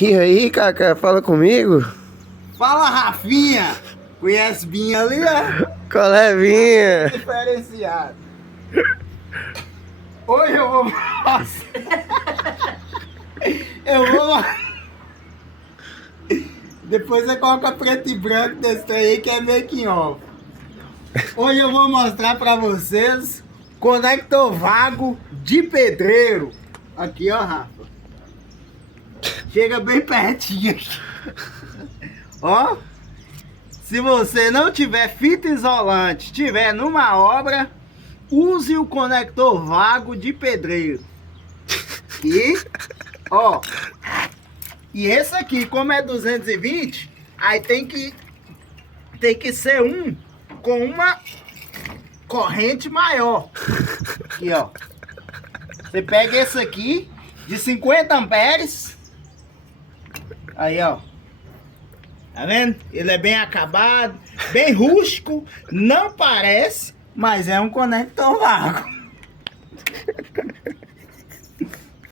E aí, Cacá, fala comigo? Fala, Rafinha! Conhece Binha ali, ó? Qual é, Vinha? Diferenciado. Hoje eu vou mostrar. Eu vou. Depois você coloca preto e branco desse trem aí que é making off. Hoje eu vou mostrar pra vocês conector vago de pedreiro. Aqui, ó, Rafa. Chega bem pertinho aqui. Ó. Se você não tiver fita isolante, estiver numa obra, use o conector vago de pedreiro. E, ó, e esse aqui, como é 220, aí tem que ser um com uma corrente maior. Aqui, ó. Você pega esse aqui de 50 amperes. Aí, ó. Tá vendo? Ele é bem acabado, bem rústico, não parece, mas é um conector vago.